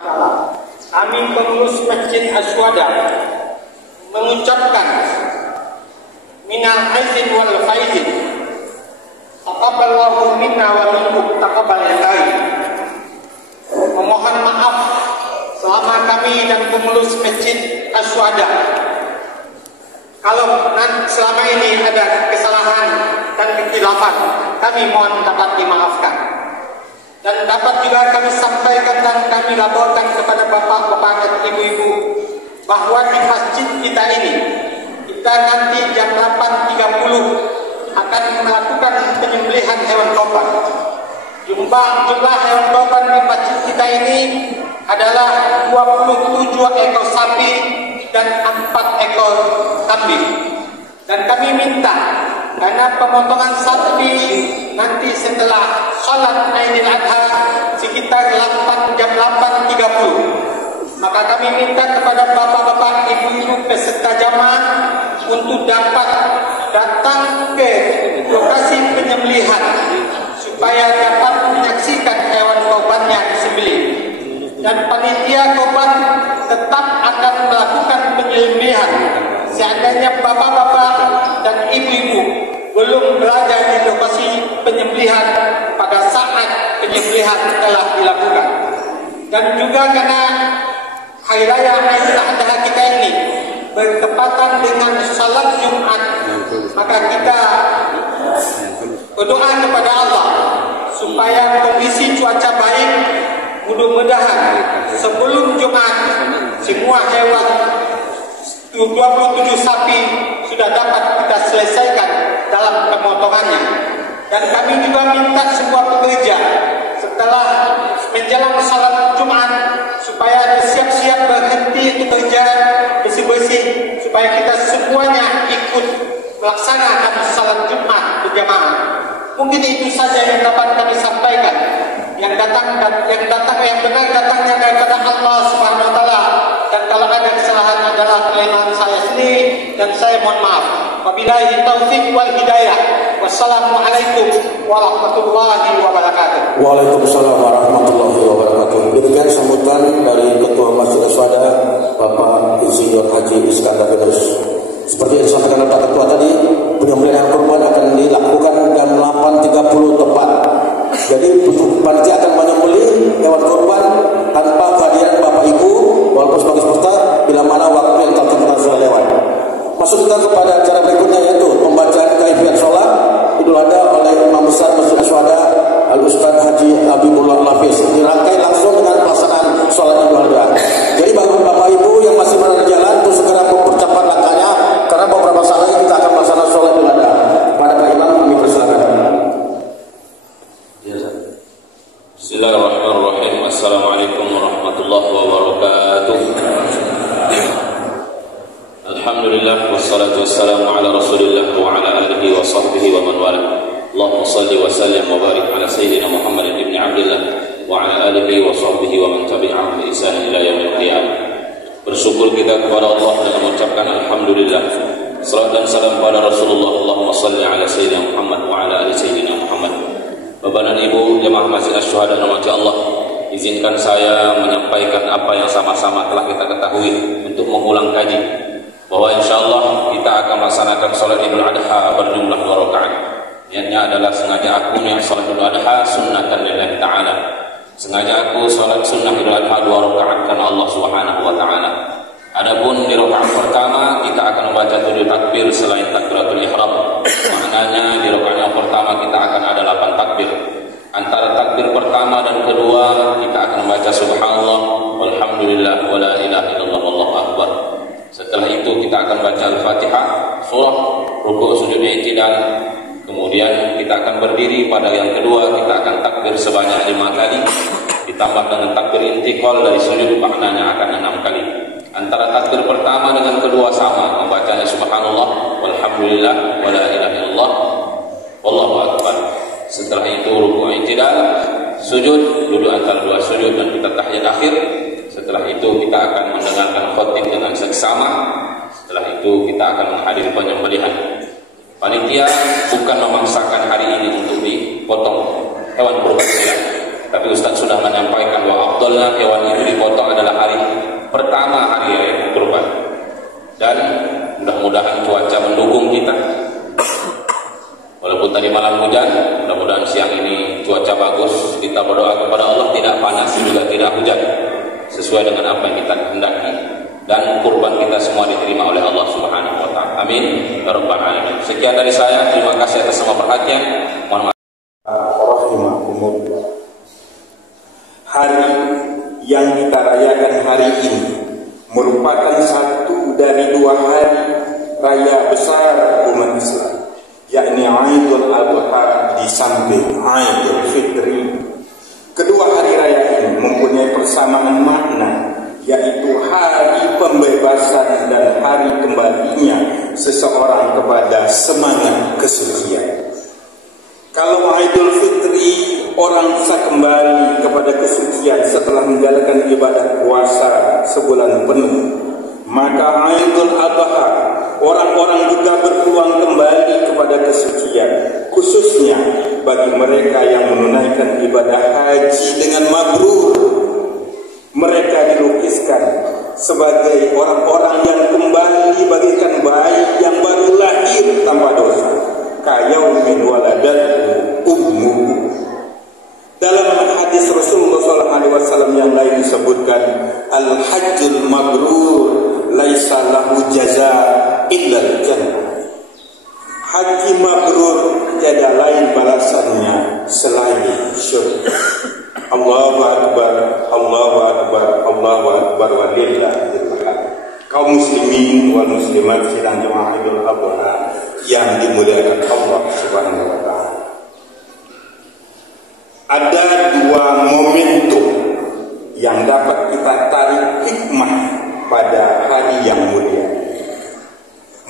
Kami pengurus Masjid Aswada mengucapkan minal aizin wal faizin, taqabbalallahu minna wa minkum taqabbalan baik. Memohon maaf selama kami dan pengurus Masjid Aswada kalau selama ini ada kesalahan dan kekhilafan, kami mohon dapat dimaafkan. Dan dapat juga kami sampaikan dan kami laporkan kepada bapak-bapak dan ibu-ibu bahwa di masjid kita ini, kita nanti jam 8.30 akan melakukan penyembelihan hewan kurban. Jumlah hewan kurban di masjid kita ini adalah 27 ekor sapi dan 4 ekor kambing. Dan kami minta, karena pemotongan sapi nanti setelah sholat Aidil Adha sekitar jam 8.30, maka kami minta kepada bapak-bapak, ibu-ibu peserta jamaah untuk dapat datang ke lokasi penyembelihan supaya dapat menyaksikan hewan kurbannya disembelih. Dan panitia kurban tetap akan melakukan penyembelihan seandainya bapak-bapak dan ibu-ibu belum berada di lokasi penyembelihan pada saat penyembelihan telah dilakukan. Dan juga karena hari raya Aidil Adha kita ini bertepatan dengan salat Jumat, maka kita berdoa kepada Allah supaya kondisi cuaca baik. Mudah-mudahan sebelum Jumat semua hewan 27 sapi sudah dapat kita selesaikan dalam pemotongannya. Dan kami juga minta semua pekerja setelah menjelang salat Jumat supaya siap-siap berhenti untuk kerja bersih-bersih supaya kita semuanya ikut melaksanakan salat Jumat berjamaah. Mungkin itu saja yang dapat kami sampaikan. Yang benar datangnya daripada Allah Subhanahu wa taala, dan kalau ada kesalahan adalah kelemahan saya sendiri dan saya mohon maaf. Wabillahi taufik wal hidayah. Wassalamualaikum warahmatullahi wabarakatuh. Waalaikumsalam warahmatullahi wabarakatuh. Demikian sambutan dari Ketua Masjid Aswada Bapak Insinyur Haji Iskandar Yunus. Seperti yang disampaikan Pak Ketua tadi, penyembelihan kurban akan dilakukan jam 8.30 tepat. Jadi panitia akan menyembelih hewan kurban tanpa kehadiran Bapak Ibu walaupun sebagai peserta bila mana waktu yang tertentu sudah lewat. Masuk kita kepada acara berikutnya, yaitu pembacaan kaifiat sholat Idul Adha oleh Imam Besar Masjid Aswada Al-Ustaz Haji Habibullah Lafiz. Dirangkai langsung dengan pelaksanaan sholat Idul Adha. Jadi bagi Bapak Ibu yang masih berada di jalan itu segera mempercepat langkahnya, karena beberapa saat lagi kita akan melaksanakan sholat Idul Adha. Pada Pak Imam kami persilakan. Bismillahirrahmanirrahim. Assalamualaikum warahmatullahi wabarakatuh. Alhamdulillah wassalatu wassalamu ala Rasulillah wa ala alihi wa sahbihi wa man wala. Allahumma salli wa sallim wa barik ala sayyidina Muhammad ibn Abdullah wa ala alihi wa sahbihi wa man tabi'ahum bi ihsan ila yaumil qiyamah. Bersyukur kita kepada Allah dengan mengucapkan alhamdulillah. Salat dan salam kepada Rasulullah. Allahumma salli ala sayyidina Muhammad wa ala ali sayyidina Muhammad. Bapak dan Ibu jemaah Masjid Asy-Syuhada rahmati Allah, izinkan saya menyampaikan apa yang sama-sama telah kita ketahui untuk mengulang kaji, bahwa insyaallah kita akan melaksanakan salat Idul Adha berjumlah 2 rakaat. Niatnya adalah sengaja aku niat salat Idul Adha sunnatan lillahi ta'ala. Sengaja aku salat sunnah Idul Adha 2 rakaat karena Allah Subhanahu wa taala. Adapun di rakaat pertama kita akan membaca 7 takbir selain takbiratul ihram. Maknanya di rakaat yang pertama kita akan ada 8 takbir. Antara takbir pertama dan kedua kita akan membaca subhanallah walhamdulillah wala ilaha illallah wallahu akbar. Setelah itu kita akan baca Al-Fatihah, surah, rukuk, sujud, i'tidal. Kemudian kita akan berdiri pada yang kedua, kita akan takbir sebanyak 5 kali ditambah dengan takbir intiqal dari sujud, maknanya akan 6 kali. Antara takbir pertama dengan kedua sama, membacanya subhanallah walhamdulillah wala ilaha illallah wallahu akbar. Setelah itu rukuk, i'tidal, sujud, duduk antara 2 sujud dan kita tahiyat akhir. Setelah itu kita akan mendengarkan khotib dengan seksama. Setelah itu kita akan menghadiri penyembelihan. Panitia bukan memaksakan hari ini untuk dipotong hewan kurban, tapi Ustaz sudah menyampaikan bahwa afdalnya hewan itu dipotong adalah hari pertama hari raya Kurban, dan mudah-mudahan cuaca mendukung kita. Walaupun tadi malam hujan, mudah-mudahan siang ini cuaca bagus. Kita berdoa kepada Allah tidak panas juga tidak hujan, sesuai dengan apa yang kita kehendaki, dan kurban kita semua diterima oleh Allah Subhanahu wa taala. Amin ya rabbal alamin. Sekian dari saya, terima kasih atas semua perhatian. Mohon maaf. Hari yang kita rayakan hari ini merupakan satu dari dua hari raya besar umat Islam, yakni Aidul Adha di samping Aidul Fitri. Kedua hari raya ini mempunyai persamaan makna, yaitu hari pembebasan dan hari kembalinya seseorang kepada semangat kesucian. Kalau Aidul Fitri, orang bisa kembali kepada kesucian setelah menjalankan ibadah puasa sebulan penuh, maka Aidul Adha, orang-orang juga berpeluang kembali kepada kesucian, khususnya bagi mereka yang menunaikan ibadah haji dengan mabrur. Mereka dilukiskan sebagai orang-orang yang kembali bagaikan bayi yang baru lahir tanpa dosa, kayaumin waladatu ummuhu. Dalam hadis Rasulullah SAW yang lain disebutkan, al-hajjul mabrur laisa lahu jaza illa al-jannah. Haji mabrur tiada lain balasannya selain syurga. Allahu akbar, Allahu akbar, Allahu akbar, walillahil hamd. Kaum muslimin wal muslimat sidang jemaah Idul Adha yang dimuliakan Allah Subhanahu wa taala. Ada dua momentum yang dapat kita tarik hikmah pada hari yang mulia.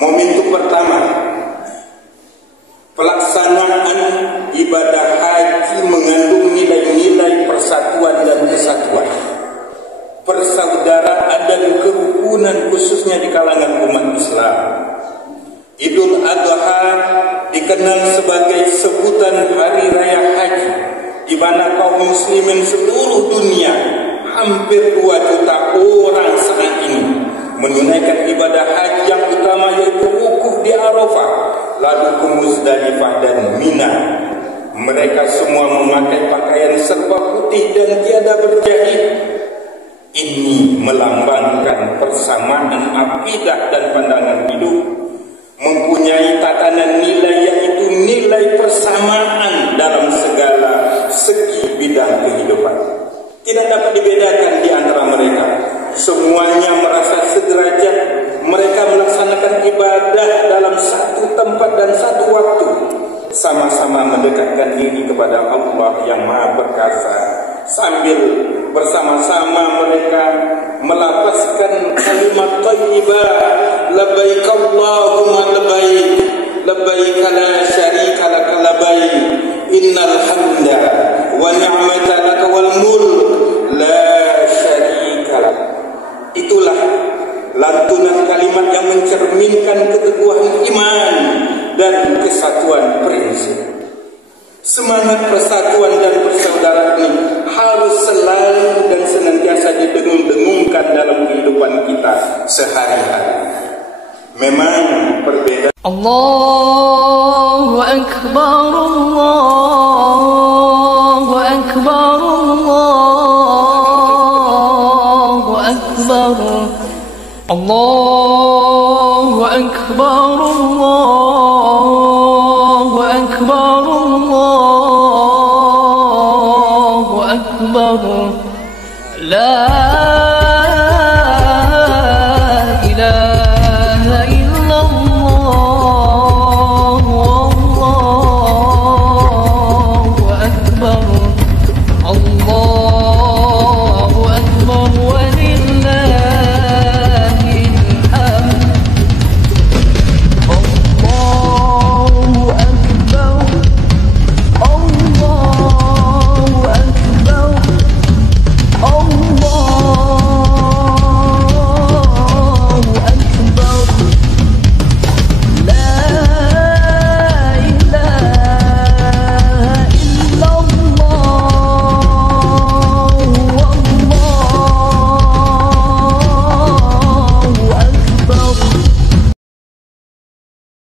Momentum pertama, pelaksanaan ibadah haji mengandung nilai-nilai persatuan dan kesatuan, persaudaraan dan kerukunan, khususnya di kalangan umat Islam. Idul Adha dikenal sebagai sebutan hari raya haji, di mana kaum muslimin seluruh dunia, hampir 2 juta orang saat ini menunaikan ibadah haji yang utama, yaitu wukuf di Arafah, lalu ke Muzdalifah dan Mina. Mereka semua memakai pakaian serba putih dan tiada berjahit. Ini melambangkan persamaan akidah dan pandangan hidup, mempunyai tatanan nilai, yaitu nilai persamaan dalam segala segi bidang kehidupan. Tidak dapat dibedakan di antara mereka. Semuanya merasa sederajat. Mereka melaksanakan ibadah dalam satu tempat dan satu waktu, sama-sama mendekatkan diri kepada Allah yang Maha Perkasa. Sambil bersama-sama mereka melafazkan kalimat thayyibah, labbaik Allahumma labbaik, labbaik la syarika lak labbaik, innal hamda wa ni'mata lak wal mulk la syarika lak. Itulah lantunan kalimat yang mencerminkan keteguhan iman dan kesatuan prinsip. Semangat persatuan dan persaudaraan ini harus selalu dan senantiasa didengung-dengungkan dalam kehidupan kita sehari-hari. Memang perbedaan. Allahu Akbar, Allahu Akbar, Allahu Akbar, Allahu Akbar, Allahu Akbar, Allahu Akbar, la